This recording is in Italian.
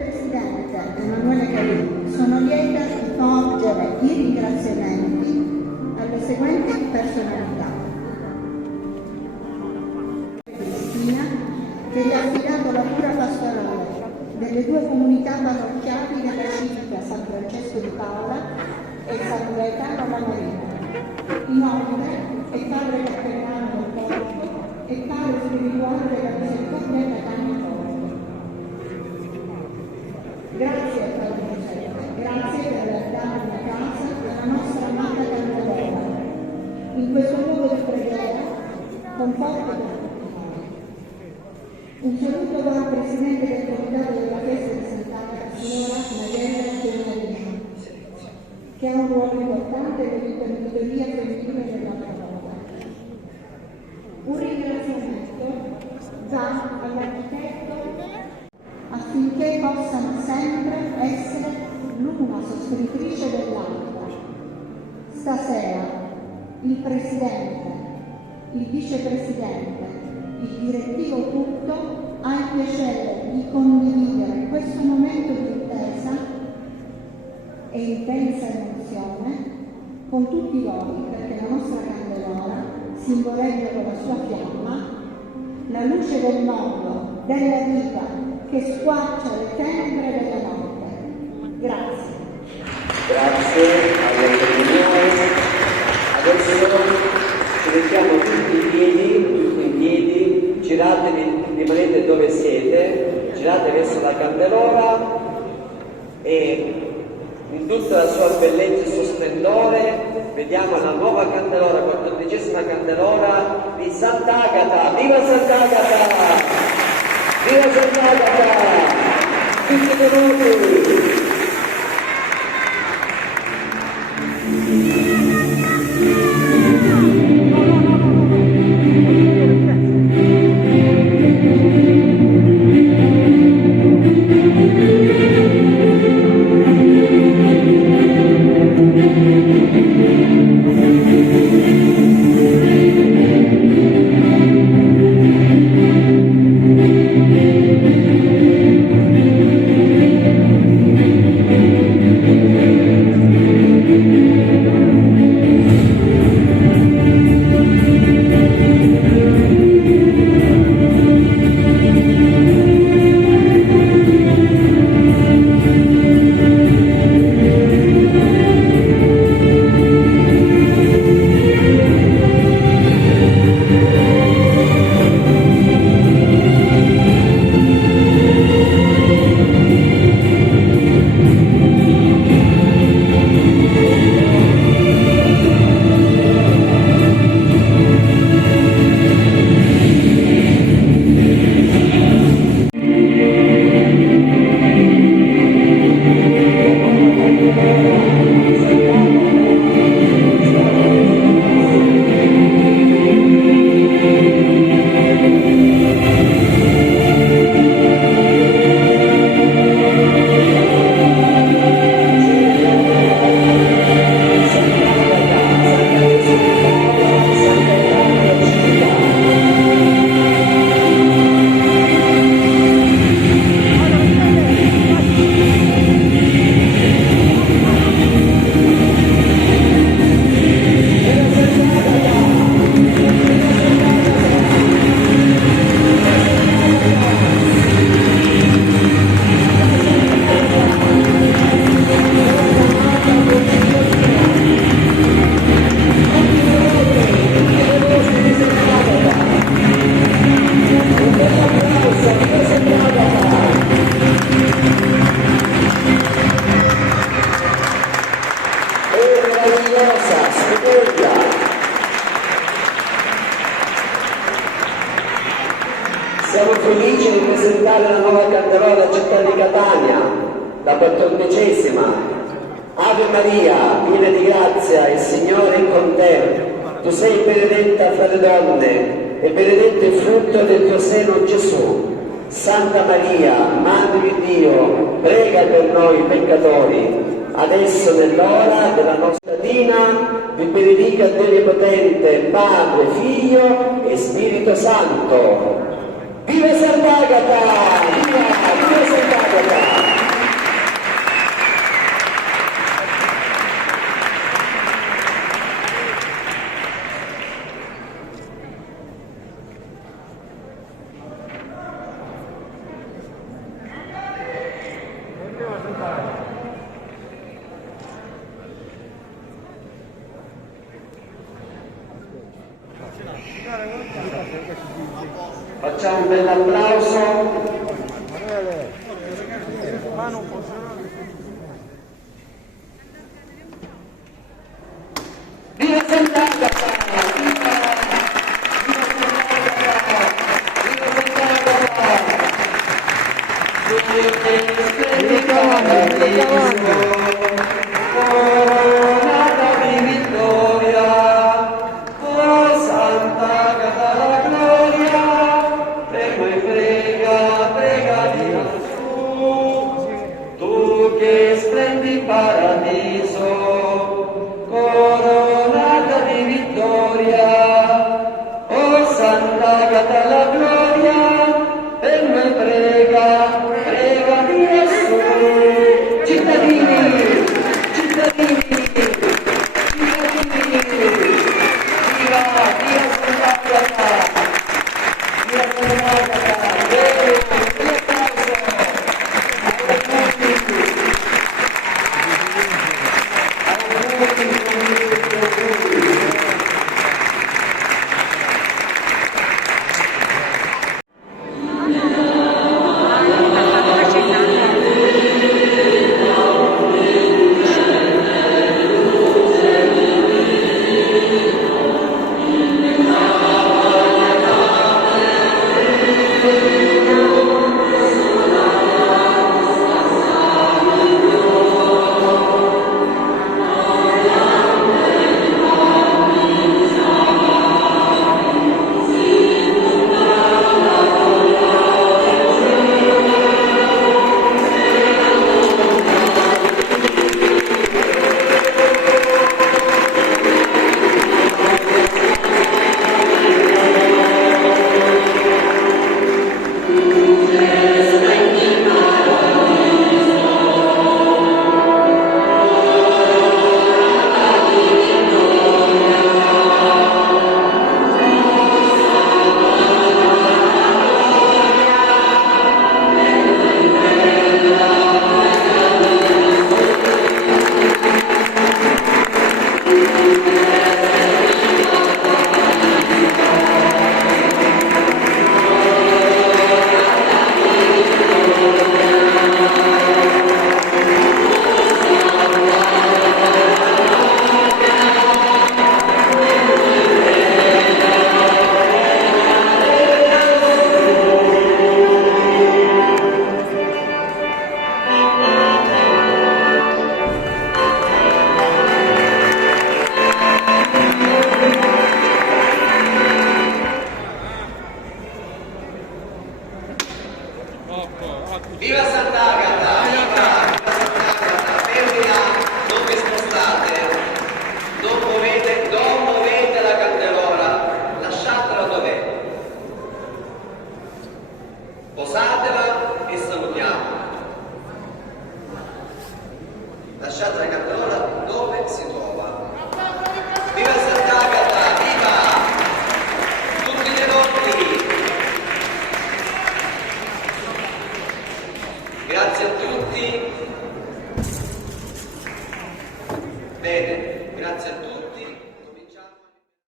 Presidente Emanuele Carini, sono lieta di porgere i ringraziamenti alle seguenti personalità. Cristina, che gli ha affidato la cura pastorale delle due comunità parrocchiali della civica San Francesco di Paola e San Gaetano la Marina. Inoltre è padre cappellano del corpo e padre spirituale della misericordia Catania Corpo. Grazie Padre Giuseppe, grazie per dare una casa alla nostra amata Candelora. In questo luogo di preghiera, conforto per tutti noi. Un saluto va al Presidente del Comitato della Festa di Sant'Agata, signora Mariella Giannini, che ha un ruolo importante nell'imprenditoria femminile della parola. Un ringraziamento va all'architetto affinché possano sempre essere l'una sostenitrice dell'altra. Stasera il Presidente, il Vicepresidente, il direttivo tutto ha il piacere di condividere questo momento di intesa e intensa emozione con tutti voi, perché la nostra Candelora simboleggia con la sua fiamma la luce del mondo, della vita che squarcia le tenebre della notte. Grazie. Grazie alle comunioni. Adesso ci mettiamo tutti in piedi, giratevi, rimanete dove siete, girate verso la Candelora e in tutta la sua bellezza e il suo splendore vediamo la nuova Candelora, 14ª Candelora di Sant'Agata. Viva Sant'Agata! Viva Sant'Agata! Tutti venuti! Siamo felici di presentare la nuova Candelora della città di Catania, la 14ª. Ave Maria, piena di grazia, il Signore è con te. Tu sei benedetta fra le donne e benedetto il frutto del tuo seno Gesù. Santa Maria, Madre di Dio, prega per noi peccatori, adesso nell'ora della nostra dina, vi benedica Dio Onnipotente, Padre, Figlio e Spirito Santo. Viva Sant'Agata! Viva Sant'Agata! Facciamo un bel applauso. Viva Sant'Agata! Viva Sant'Agata! Coronata di vittoria, oh Sant'Agata la gloria, prego e prega di lassù, tu che splendi in paradiso, coronata di vittoria, oh Sant'Agata la gloria, per noi prega di lassù. Cittadini, viva Sant'Agata, viva Sant'Agata, un applauso. Viva Sant'Agata, viva Sant'Agata, fermi là, non vi spostate, non muovete la candelora, lasciatela dov'è. Posatela e salutiamo. Lasciate la candelora dove si trova. Viva Sant'Agata, viva! Tutti gli edotti! Grazie a tutti. Bene, grazie a tutti.